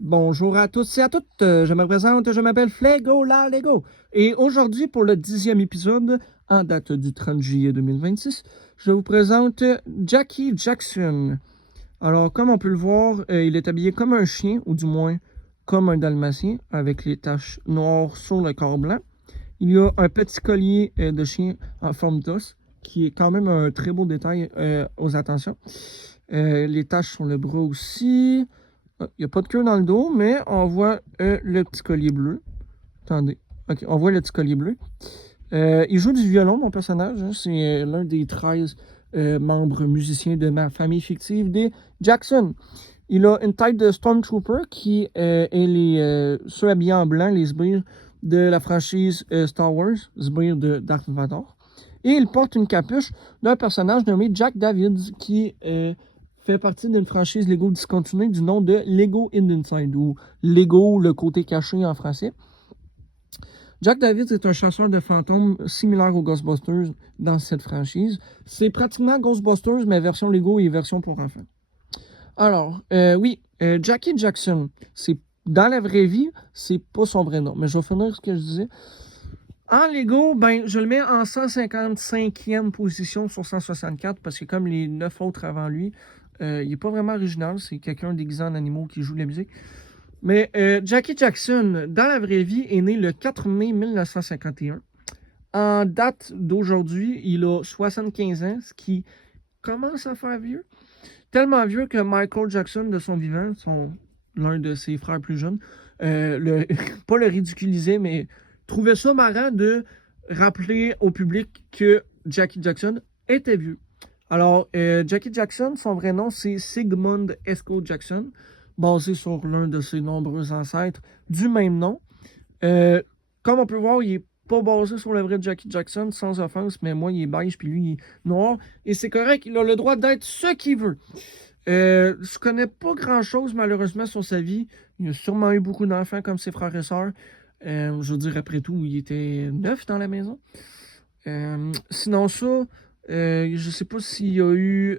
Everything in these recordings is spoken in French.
Bonjour à tous et à toutes, je me présente, je m'appelle Flego la Lego. Et aujourd'hui, pour le 10e épisode, en date du 30 juillet 2026, je vous présente Jackie Jackson. Alors, comme on peut le voir, il est habillé comme un chien, ou du moins comme un dalmatien, avec les taches noires sur le corps blanc. Il y a un petit collier de chien en forme d'os, qui est quand même un très beau détail aux attentions. Les taches sur le bras aussi. Il n'y a pas de queue dans le dos, mais on voit le petit collier bleu. Attendez. Ok, on voit le petit collier bleu. Il joue du violon, mon personnage, hein. C'est l'un des 13 membres musiciens de ma famille fictive des Jackson. Il a une tête de Stormtrooper qui est ceux habillés en blanc, les sbires de la franchise Star Wars, sbires de Darth Vador. Et il porte une capuche d'un personnage nommé Jack Davids qui fait partie d'une franchise Lego discontinuée du nom de Lego in Inside ou Lego le côté caché en français. Jack Davids est un chasseur de fantômes similaire aux Ghostbusters dans cette franchise. C'est pratiquement Ghostbusters, mais version Lego et version pour enfants. Alors, oui, Jackie Jackson, c'est dans la vraie vie, c'est pas son vrai nom, mais je vais finir ce que je disais. En Lego, ben, je le mets en 155e position sur 164 parce que comme les 9 autres avant lui, il n'est pas vraiment original. C'est quelqu'un déguisé en animaux qui joue de la musique. Mais Jackie Jackson, dans la vraie vie, est né le 4 mai 1951. En date d'aujourd'hui, il a 75 ans, ce qui commence à faire vieux. Tellement vieux que Michael Jackson, de son vivant, l'un de ses frères plus jeunes, pas le ridiculisait, mais trouvait ça marrant de rappeler au public que Jackie Jackson était vieux. Alors, Jackie Jackson, son vrai nom, c'est Sigmund Esco Jackson, basé sur l'un de ses nombreux ancêtres du même nom. Euh, Comme on peut voir, il est pas basé sur le vrai Jackie Jackson, sans offense, mais moi, il est beige, puis lui, il est noir. Et c'est correct, il a le droit d'être ce qu'il veut. Je connais pas grand-chose, malheureusement, sur sa vie. Il a sûrement eu beaucoup d'enfants comme ses frères et sœurs. Je veux dire, après tout, il était neuf dans la maison. Sinon ça, je sais pas s'il y a eu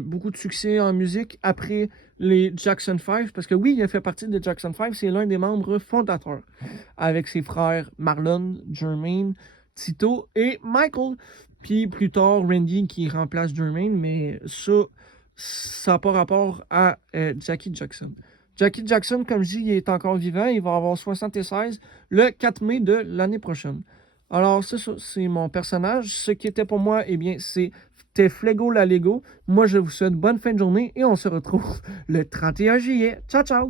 beaucoup de succès en musique après les Jackson 5, parce que oui, il a fait partie des Jackson 5, c'est l'un des membres fondateurs, avec ses frères Marlon, Jermaine, Tito et Michael. Puis plus tard, Randy qui remplace Jermaine, mais ça n'a pas rapport à Jackie Jackson. Jackie Jackson, comme je dis, il est encore vivant, il va avoir 76 le 4 mai de l'année prochaine. Alors, c'est ça, c'est mon personnage. Ce qui était pour moi, eh bien, c'était Flego la Lego. Moi, je vous souhaite bonne fin de journée et on se retrouve le 31 juillet. Ciao, ciao!